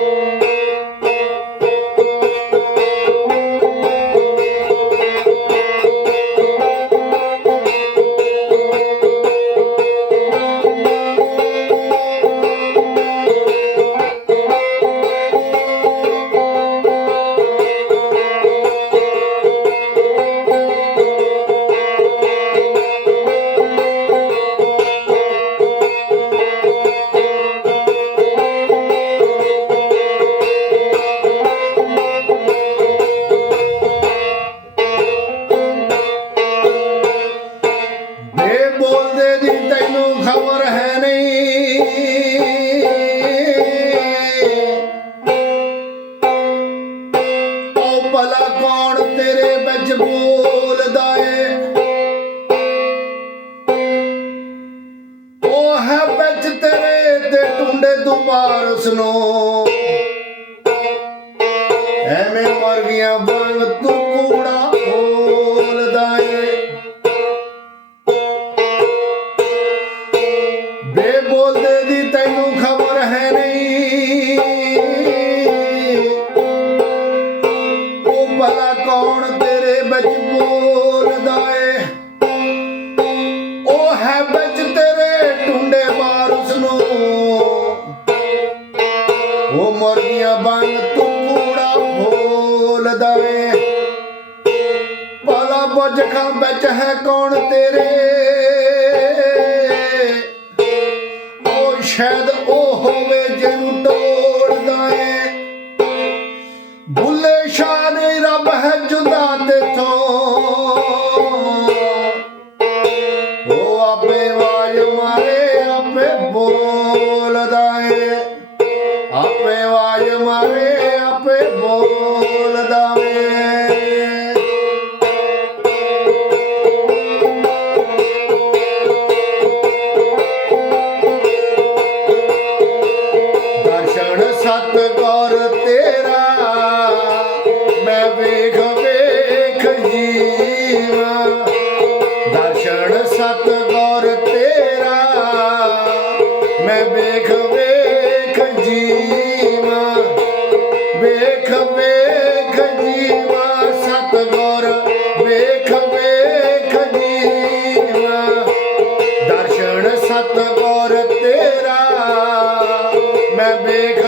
Oh. ਭਲਾ ਕੌਣ ਤੇਰੇ ਵਿੱਚ ਬੋਲਦਾ ਏ? ਉਹ ਹੈ ਵਿੱਚ ਤੇਰੇ ਤੇ ਟੁੰਡੇ ਦੁਪਾਰ ਸੁਣੋ ਜਖਾਂ ਵਿੱਚ ਹੈ ਕੌਣ ਤੇਰੇ? ਉਹ ਸ਼ਾਇਦ ਉਹ ਹੋਵੇ ਜਿਹਨੂੰ ਟੋੜਦਾ ਏ ਬੁੱਲੇ ਸ਼ਾਹ ਨੇ ਰੱਬ ਹੈ ਜੁਦਾ ਤੇਥੋਂ। ਉਹ ਆਪੇ ਵਾਜ ਮਾਰੇ। ਸਤਗੁਰ ਤੇਰਾ, ਮੈਂ ਵੇਖ ਵੇਖ ਜੀਵਾ। ਦਰਸ਼ਨ ਸਤਗੁਰ ਤੇਰਾ, ਮੈਂ ਵੇਖ ਵੇਖ ਜੀਵਾ। ਵੇਖ ਵੇਖ ਜੀਵਾ, ਸਤਗੁਰ ਵੇਖ ਵੇਖ ਜੀਵਾ। ਦਰਸ਼ਨ ਸਤਗੁਰ ਤੇਰਾ, ਮੈਂ ਵੇਖ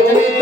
भजनी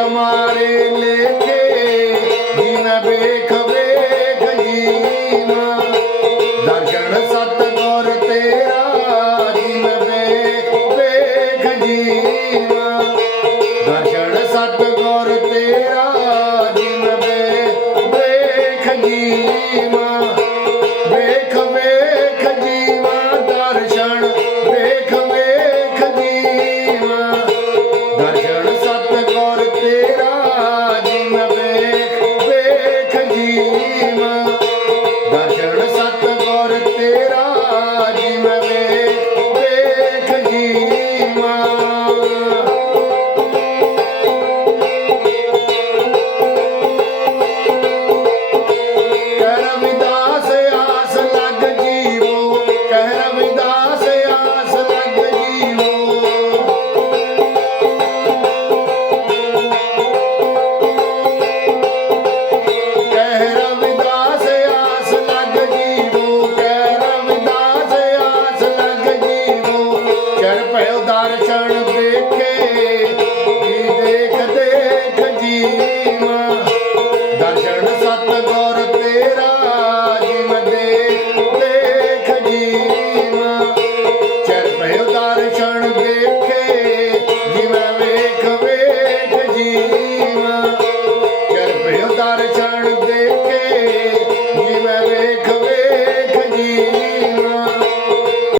कमारे लेके बिना बेखबर